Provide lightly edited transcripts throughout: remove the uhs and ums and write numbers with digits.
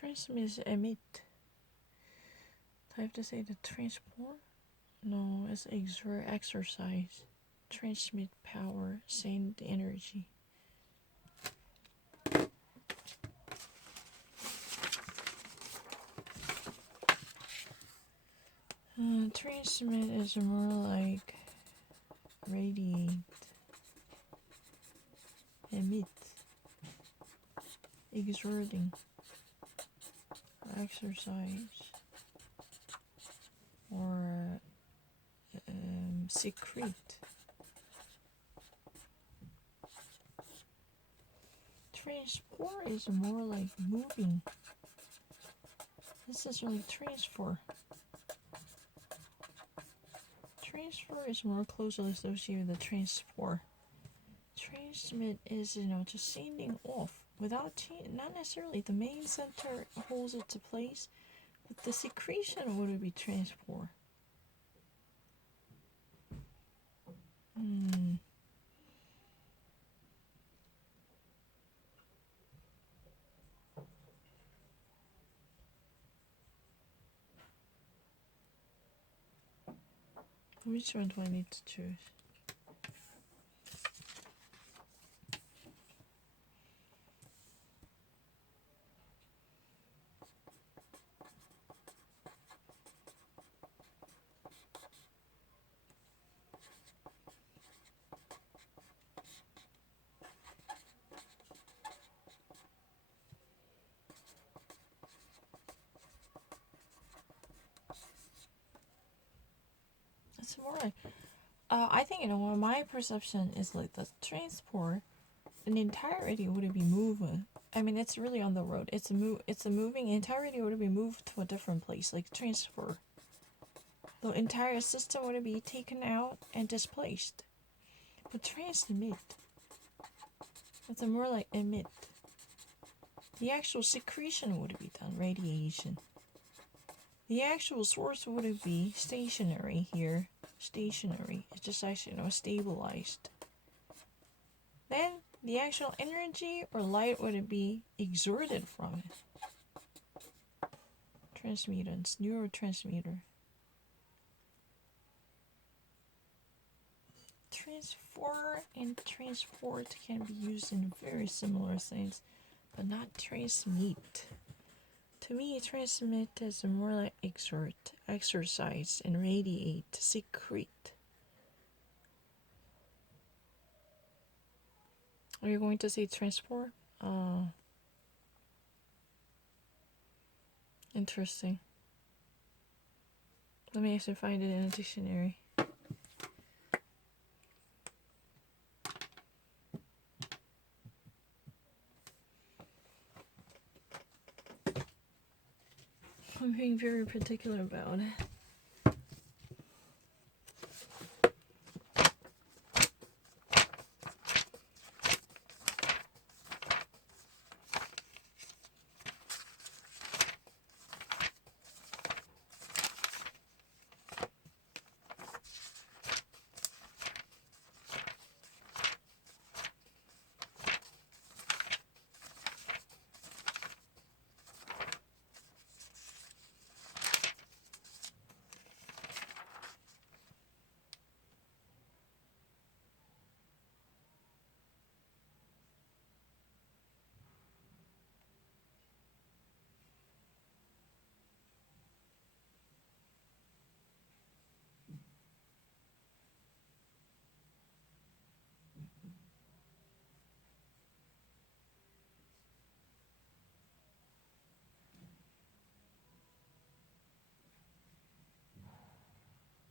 Transmit is emit. Do I have to say the transport? No, it's exert, exercise. Transmit power, send energy. Transmit is more like radiate, emit, exerting, exercise, or secrete. Transport is more like moving. This is really transfer. Transfer is more closely associated with the transport. Transmit is, just sending off without not necessarily the main center holds it to place, but the secretion would be transport. Which one do I need to choose? It's more like, I think, my perception is like the transport, in the entirety would be moving. I mean, it's really on the road. It's a moving entirety would be moved to a different place, like transfer. The entire system would be taken out and displaced. But transmit, it's more like emit. The actual secretion would be done, radiation. The actual source would be stationary here. Stationary. It's just actually, stabilized. Then the actual energy or light would be exerted from it. Transmittance, neurotransmitter. Transfer and transport can be used in very similar things, but not transmit. To me, transmit is more like exert, exercise, and radiate, secrete. Are you going to say transport? Interesting. Let me actually find it in a dictionary. I'm being very particular about it.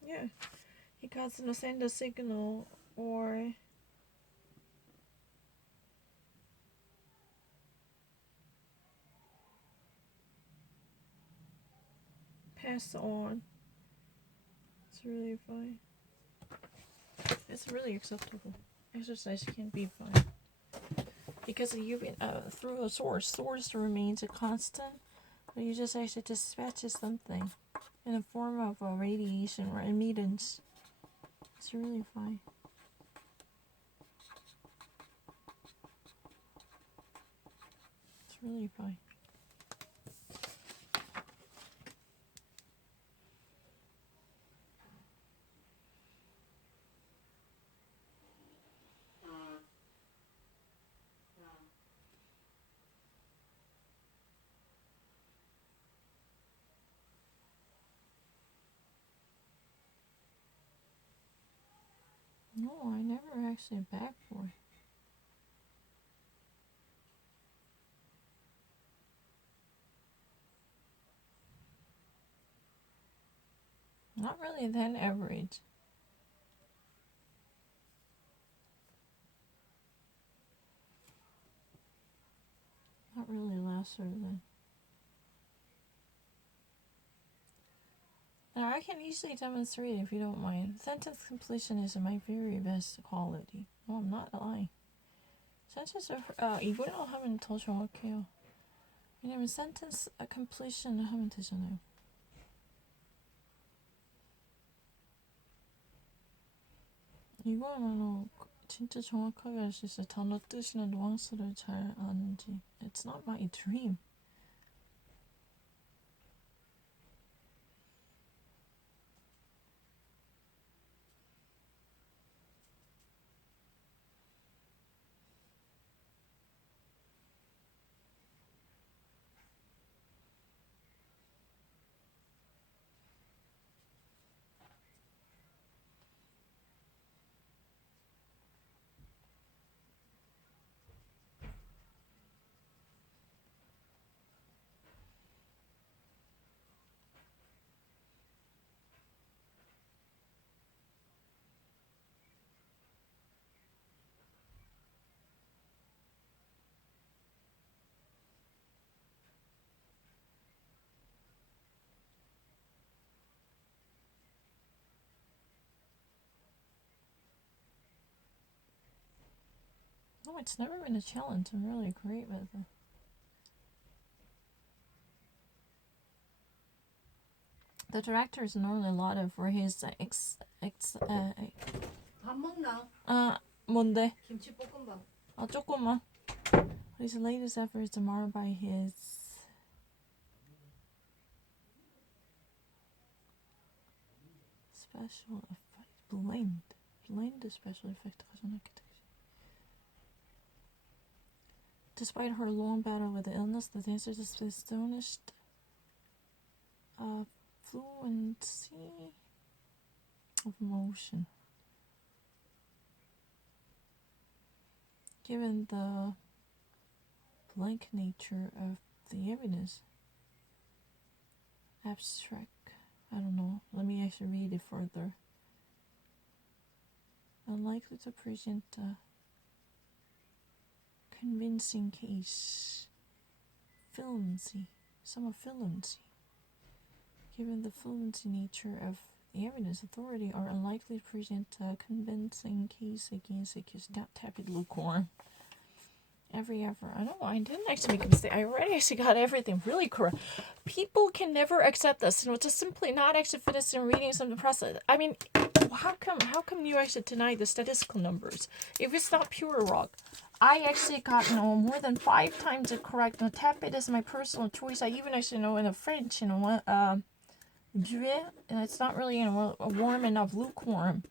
Yeah, because send a signal or pass on. It's really fine. It's really acceptable. Exercise can be fine. Because you've been through a source. Source remains a constant, but you just actually dispatches something in the form of a radiation or emittance. It's really fine. It's really fine. No, I never actually begged for it. Not really that average. Not really lesser than. Now I can easily demonstrate if you don't mind. Sentence completion is my very best quality. No, I'm not lying. Sentence 이걸로 하면 더 정확해요. 왜냐면 sentence completion 하면 되잖아요. 이거야말로 진짜 정확하게 할 수 있어요. 단어 뜻이나 뉘앙스를 잘 아는지. It's not my dream. No, it's never been a challenge. I'm really great with it. The director is normally lauded for his 밥 먹나? 뭔데? 김치볶음밥. 조금만. His latest efforts are marred by his special effect blend special effect Despite her long battle with the illness, the dancer displayed astonished fluency of motion. Given the blank nature of the evidence, abstract, I don't know, let me actually read it further. Unlikely to present a convincing case. Fluency, some fluency. Given the fluency nature of the evidence, authority are unlikely to present a convincing case against accused. Tepid, lukewarm. Every effort. I know I didn't actually make a mistake. I already actually got everything really correct. People can never accept this, just simply not actually finish in reading some of the process. I mean, how come you actually deny the statistical numbers if it's not pure rock? I actually got more than 5 times it correct. Tepid is my personal choice. I even actually know in the French, Duet, and it's not really warm enough, lukewarm.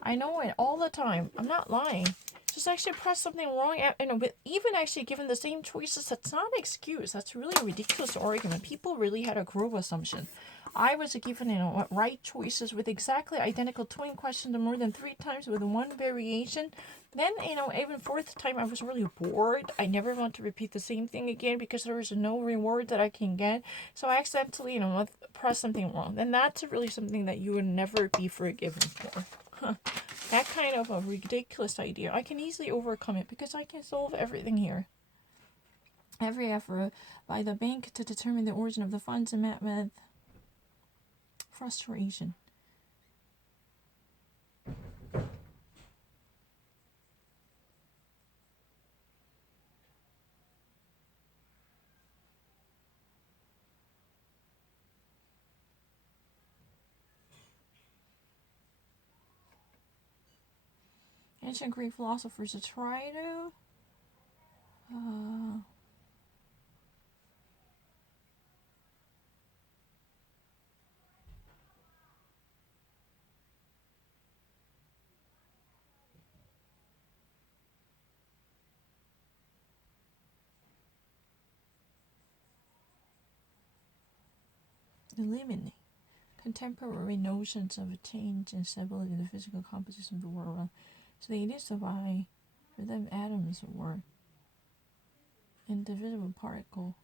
I know it all the time. I'm not lying. Just actually press something wrong, but even actually given the same choices, that's not an excuse. That's really a ridiculous argument. People really had a grove assumption. I was given right choices with exactly identical twin questions more than 3 times with one variation. Then even 4th time I was really bored. I never want to repeat the same thing again because there is no reward that I can get. So I accidentally press something wrong. And that's really something that you would never be forgiven for. That kind of a ridiculous idea. I can easily overcome it because I can solve everything here. Every effort by the bank to determine the origin of the funds is met with frustration. Ancient Greek philosophers try to eliminate contemporary notions of change and stability in the physical composition of the world. So they used to buy, for them, atoms were indivisible particle.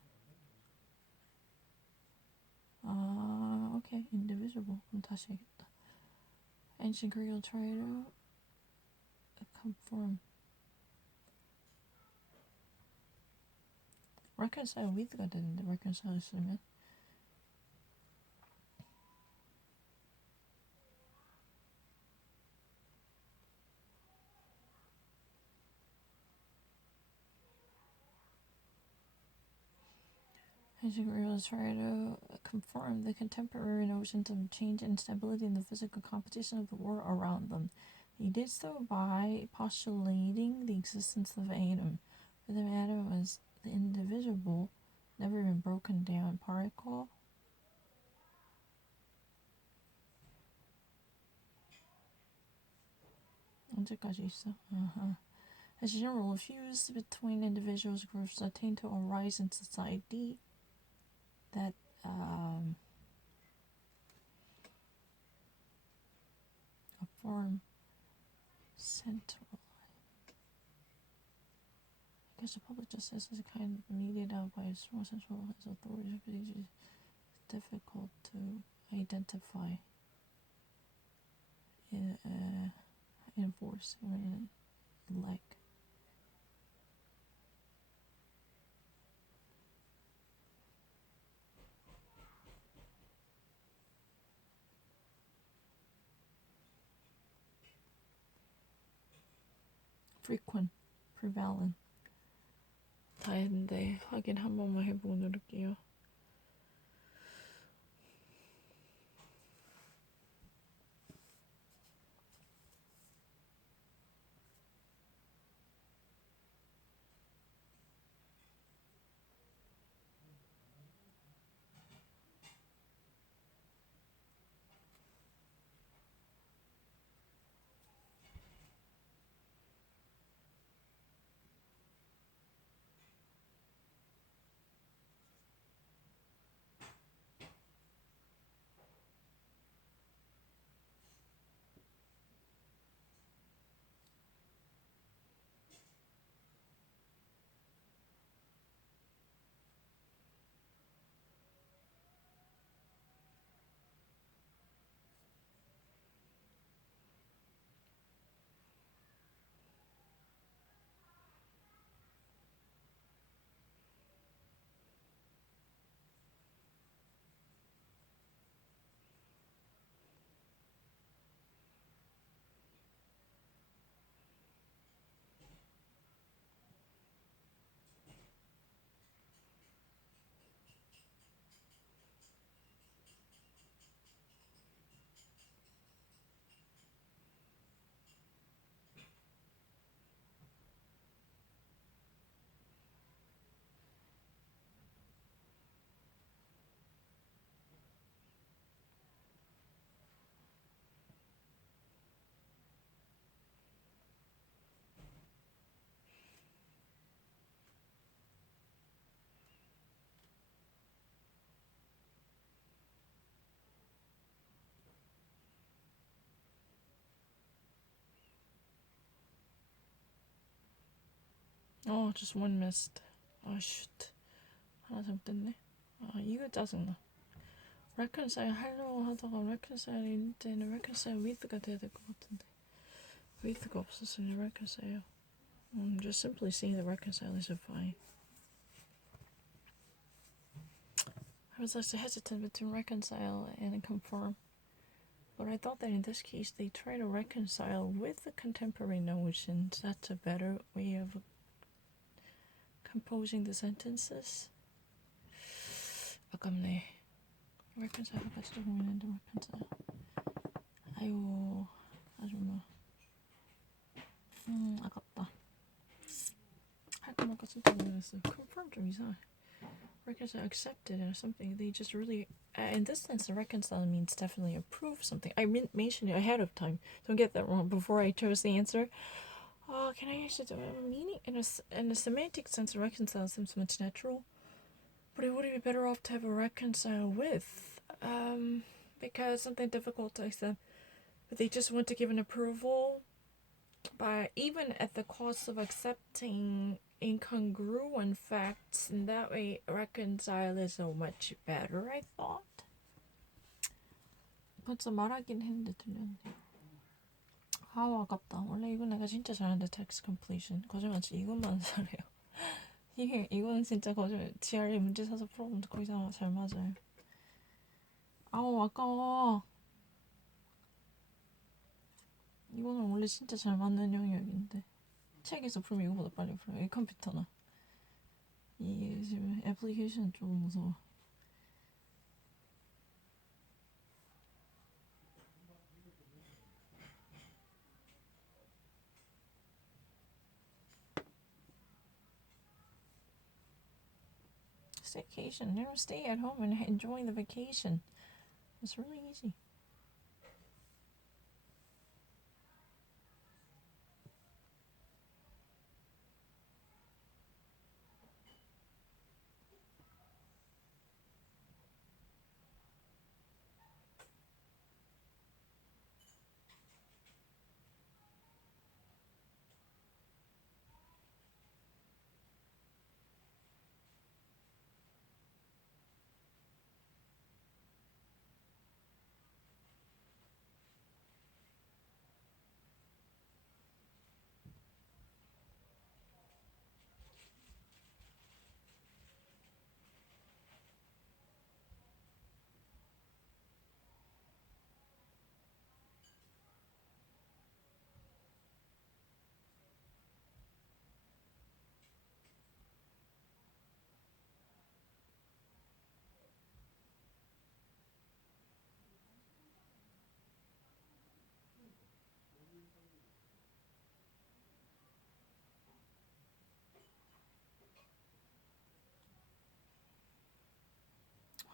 Okay, indivisible. 그럼 다시 해야겠다. Ancient Greek will try to conform. reconcile with가 되는데 reconcile 쓰면 Ancient Greek will try to conform the contemporary notions of change and stability in the physical composition of the world around them. He did so by postulating the existence of an atom. For them, atom was the indivisible, never been broken down particle. 언제까지 있어? As a general fuse between individuals, groups attain to arise in society that a form central. Because the public justice is a kind mediated out by a strong centralized authority, it is difficult to identify, enforce, or elect. frequent, prevalent. 다 했는데 확인 한 번만 해보고 누를게요. just one missed. shoot. 하나 잘못됐네. 이거 짜증나. reconcile 하려고 하다가 reconcile일 때는 reconcile with가 돼야 될 것 같은데 with가 없었으니 reconcile. Just simply saying the reconcile is fine. I was also hesitant between reconcile and conform, but I thought that in this case they try to reconcile with the contemporary notions. That's a better way of composing the sentences. 아깝네. reconcile까지도 고민했는데 reconcile. 아유, 아줌마. 아깝다. 할까 말까 진짜 고민했어요. confirm 좀 이상해. reconcile accepted or something. They just really, in this sense, the reconcile means definitely approve something. I mentioned it ahead of time. Don't get that wrong. Before I chose the answer. Can I actually do a meaning in a semantic sense? Reconcile seems much natural, but it would be better off to have a reconcile with. because something difficult to accept, but they just want to give an approval, but even at the cost of accepting incongruent facts, and that way reconcile is so much better, I thought. 벌써 말하긴 했는데 들렸네. 아우 아깝다. 원래 이건 내가 진짜 잘하는데 text completion. 거짓말치 이것만 잘해요. 이거는 진짜 거짓말. GRE 문제 사서 풀어보면 거의 다 잘 맞아요. 아우 아까워. 이거는 원래 진짜 잘 맞는 영역인데 책에서 풀면 이거보다 빨리 풀어요. 이 컴퓨터나. 이게 지금 애플리케이션 조금 무서워. Staycation. Stay at home and enjoying the vacation. It's really easy.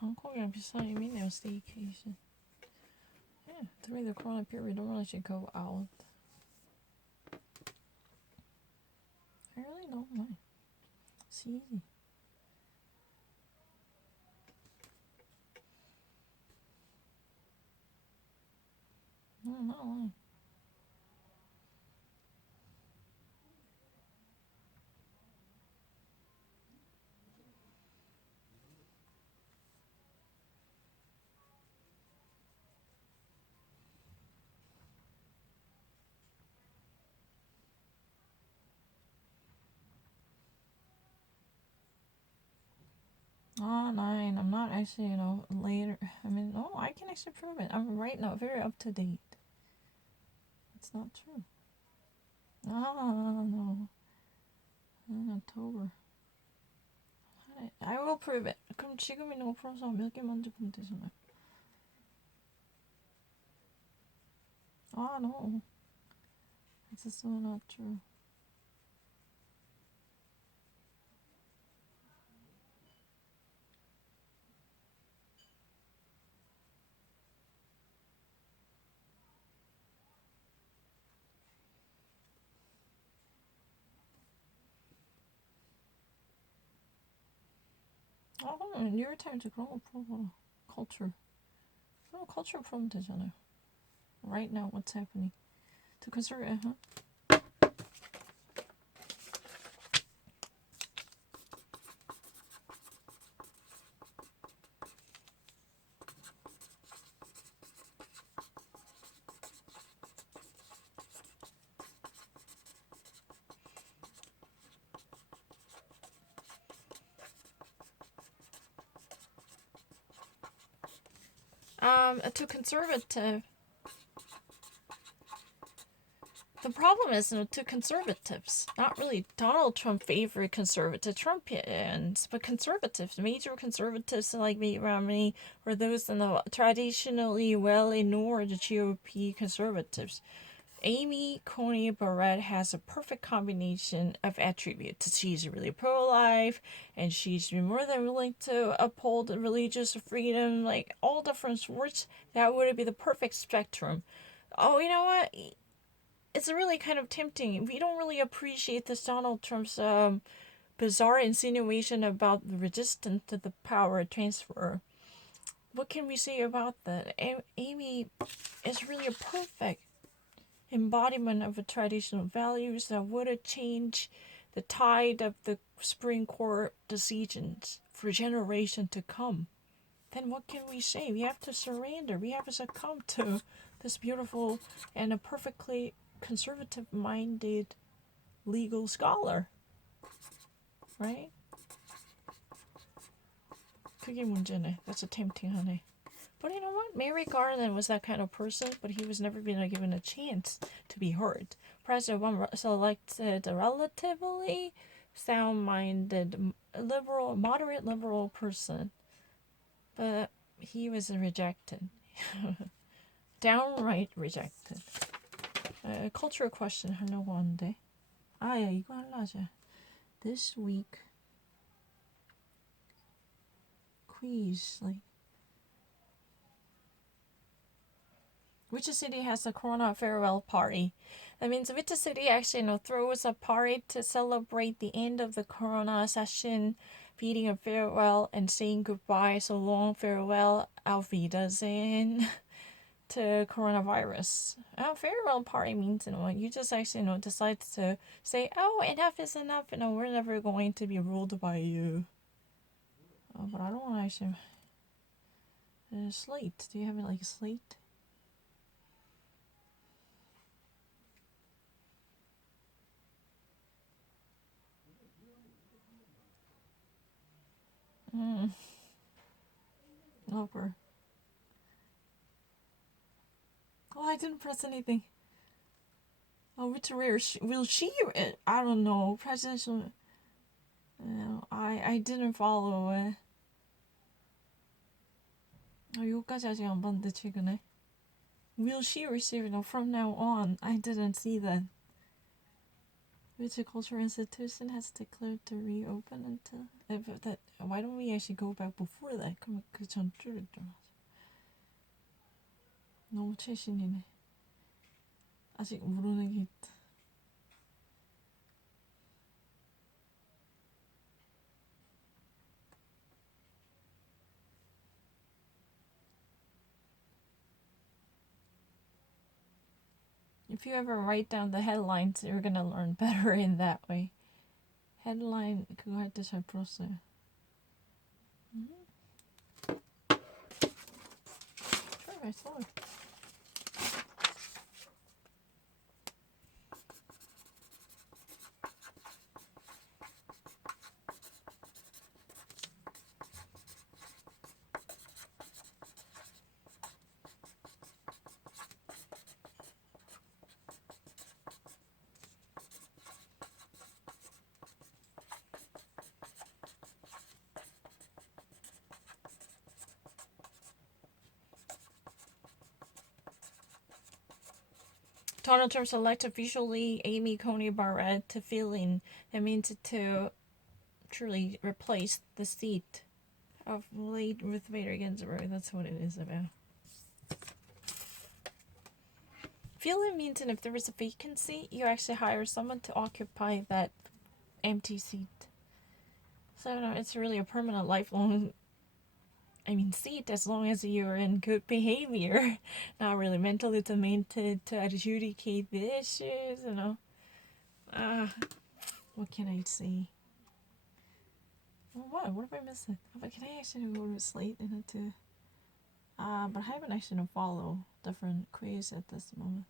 한국이랑 비슷한 의미네요. Staycation. Yeah, during the corona period, we don't really should go out. I really don't mind. It's easy. No, I'm not lying. Ah, 9. I'm not actually, later. I mean, no, I can actually prove it. I'm right now very up to date. It's not true. Ah, no. October. I will prove it. 그럼 지금 있는 거 풀어서 몇 개 먼저 보면 되잖아요. Ah, no. This is so not true. 그러면 리얼타임즈 그런 거 풀어봐라. Culture. 그럼 culture 풀면 되잖아요. Right now, what's happening? To consider it, huh? To conservative. The problem is, to conservatives, not really Donald Trump favorite conservative Trumpians, but conservatives, major conservatives like Mitt Romney, or those in the traditionally well-ignored GOP conservatives. Amy Coney Barrett has a perfect combination of attributes. She's really pro-life, and she's more than willing to uphold religious freedom, like all different sorts. That would be the perfect spectrum. Oh, you know what? It's really kind of tempting. We don't really appreciate this Donald Trump's bizarre insinuation about the resistance to the power transfer. what can we say about that? Amy is really a perfect embodiment of a traditional values that would have changed the tide of the Supreme Court decisions for generation to come. Then what can we say? We have to surrender. We have to succumb to this beautiful and a perfectly conservative-minded legal scholar, right? 그게 문제네. That's a tempting honey. But you know what? Merrick Garland was that kind of person, but he was never been given a chance to be heard. President Obama selected a relatively sound-minded, liberal, moderate liberal person, but he was rejected. Downright rejected. Cultural question 하려고 하는데. 야, 이거 하려자. This week quiz, like, which city has a Corona farewell party? That means which city actually throws a party to celebrate the end of the Corona session, bidding a farewell and saying goodbye, so long, farewell, auf Wiedersehen, to coronavirus. Farewell party means, you just actually, decide to say, oh, enough is enough, we're never going to be ruled by you. But I don't want to actually... slate. Do you have like a slate? Over. Oh, I didn't press anything. Oh, which rare will she? I don't know. Presidential. I didn't follow it. 이거까지 아직 안 봤는데 최근에. Will she receive it? From now on, I didn't see that. Which cultural institution has declared to reopen until that? Why don't we actually go back before that? 그럼 그 전주를 좀. 너무 최신이네. 아직 모르는 게 있다. If you ever write down the headlines, you're gonna learn better in that way. Headline 그거 할 때 잘 풀었어요. Sure, I saw it. Donald Trump selected officially Amy Coney Barrett to fill in. That means to truly replace the seat of late Ruth Bader Ginsburg. That's what it is about. Fill in means if there is a vacancy, you actually hire someone to occupy that empty seat. So it's really a permanent, lifelong seat, as long as you're in good behavior, not really mentally demented to adjudicate the issues, what can I say? What have I missed? But can I actually go to Slate into? But I haven't actually followed different quiz at this moment.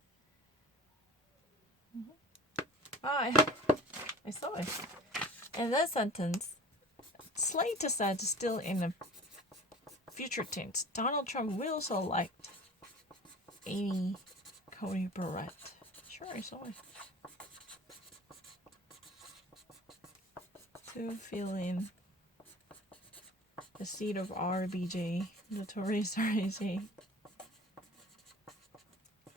I saw it. In that sentence, Slate said still in the future tense, Donald Trump will select Amy Coney Barrett. Sure, I saw it. To fill in the seat of RBJ, Notorious RBJ.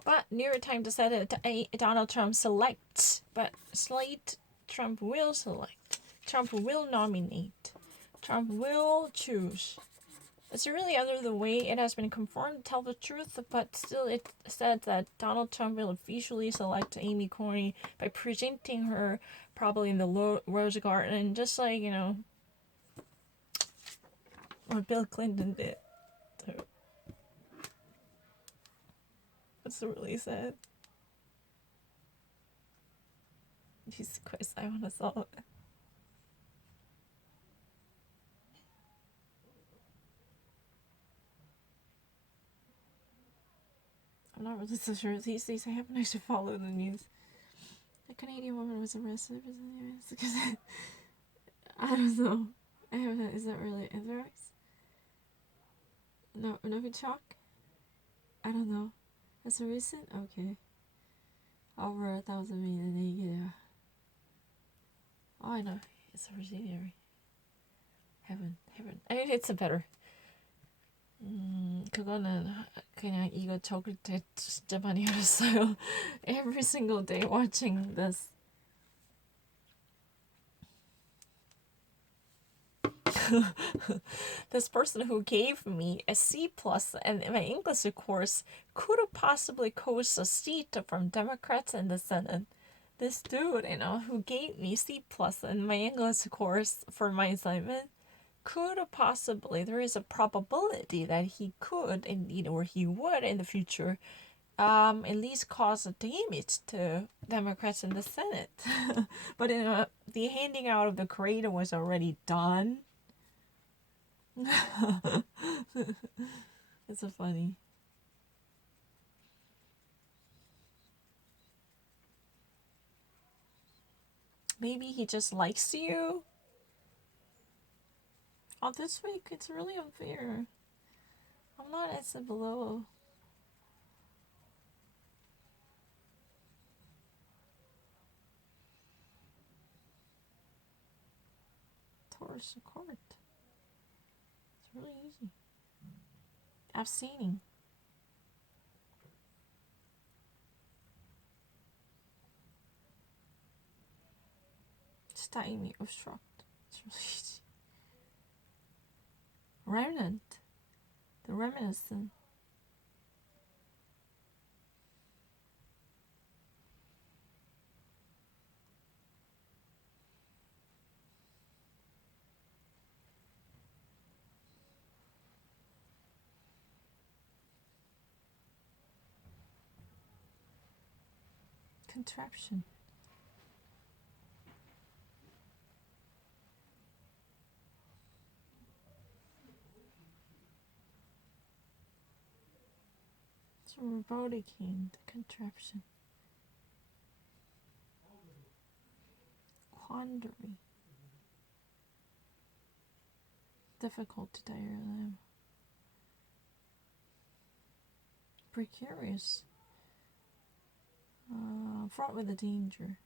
But nearer time to set it, Donald Trump selects, but Slate, Trump will select. Trump will nominate. Trump will choose. It's really under the way it has been confirmed to tell the truth, but still it said that Donald Trump will officially select Amy Coney by presenting her probably in the Rose Garden, just like, what Bill Clinton did to It's really sad. Jesus Christ, I wanna solve it. I'm not really so sure these days. I haven't actually followed the news. A Canadian woman was arrested for something because I don't know. I haven't. Is that really anthrax? No, Novichok? I don't know. That's a recent? Okay. Over 1,000 million negative. Oh, I know. It's a receiver. Heaven. I mean, it's a better. 그거는 그냥 이거 적을 때 진짜 많이 어렸어요. Every single day watching this. This person who gave me a C plus in my English course could have possibly coached a seat from Democrats in the Senate. This dude, who gave me C plus in my English course for my assignment could have possibly, there is a probability that he could indeed, or he would in the future, at least cause a damage to Democrats in the Senate. But the handing out of the grade was already done. It's so funny. Maybe he just likes you. Oh, this week it's really unfair. I'm not as below. Taurus court. It's really easy. Abstaining. Stymie, obstruct. It's really easy. Remnant. The reminiscent. Contraption. It's a robotic hand. Contraption. Quandary. Difficult to diagram. Precarious. Fraught with a danger.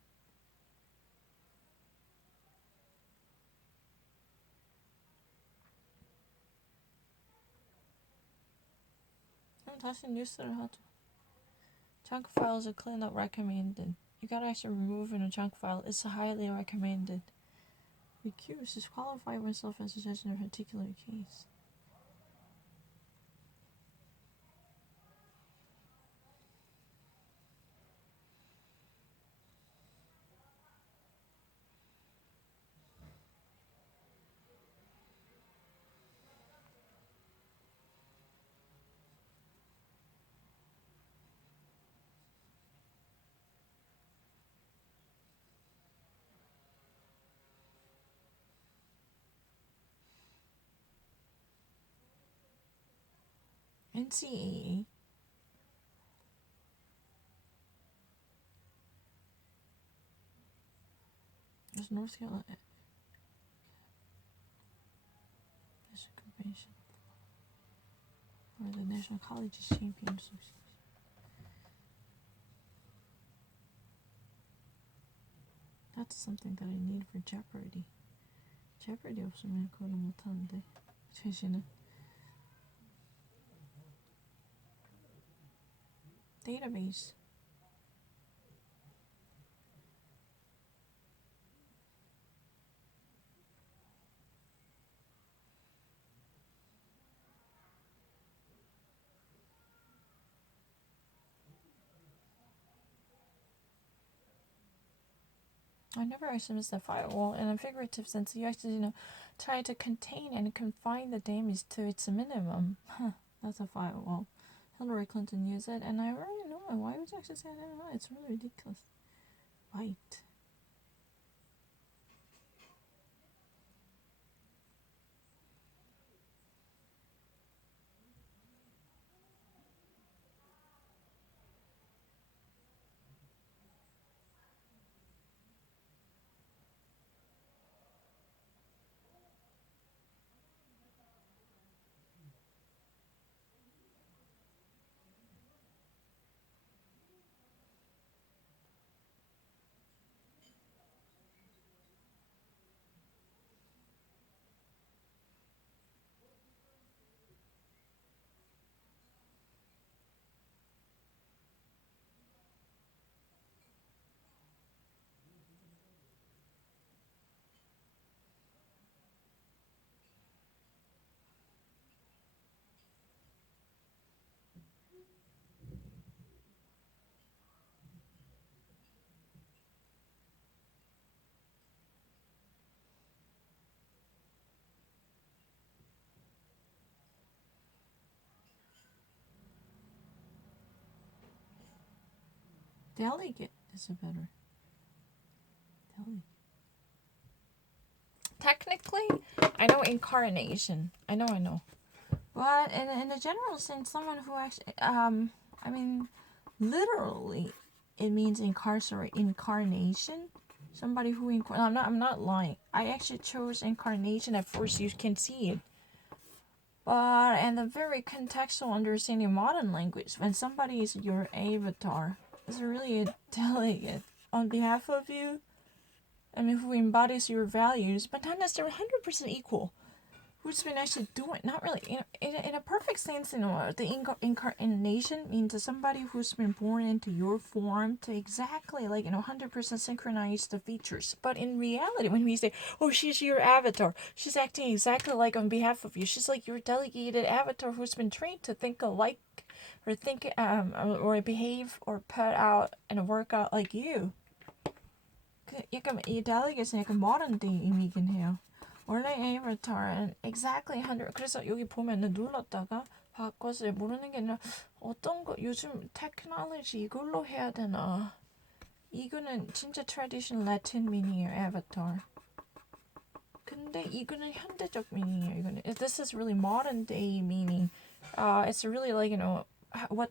다시 뉴스를 하죠. Junk files are cleanup recommended. You gotta actually remove in a junk file. It's highly recommended. Recuse. Disqualify oneself as a judge in a particular case. NCAA. There's North Carolina Convention. Or the National Colleges Champions. That's something that I need for Jeopardy. Jeopardy 없으면 그거를 못하는데. 최신은. Database. I never actually missed a firewall in a figurative sense. You actually, try to contain and confine the damage to its minimum. That's a firewall. Hillary Clinton used it, and I already know Why would you actually say I don't know? It's really ridiculous. White. Delegate is a better. Delegate. Technically, I know incarnation. I know. But in a general sense, someone who actually, I mean, literally, it means incarnation. Somebody who I'm not lying. I actually chose incarnation at first. You can see it. But in the very contextual understanding of modern language, when somebody is your avatar, it's really a delegate on behalf of you. I mean, who embodies your values, but not necessarily 100% equal. Who's been actually doing, not really, in a perfect sense, the incarnation means somebody who's been born into your form to exactly, 100% synchronize the features. But in reality, when we say, oh, she's your avatar, she's acting exactly like on behalf of you. She's like your delegated avatar who's been trained to think alike, or think, or behave, or put out and work out like you. 약간 이 delegate는 약간 modern day 의미긴 해요. 원래 avatar은 exactly 100. 그래서 여기 보면은 눌렀다가 바꿔서 모르는 게 아니라 어떤 거 요즘 테크놀로지 이걸로 해야 되나? 이거는 진짜 traditional Latin meaning이에요, avatar. 근데 이거는 현대적 meaning이에요. 이거는 this is really modern day meaning. It's really like what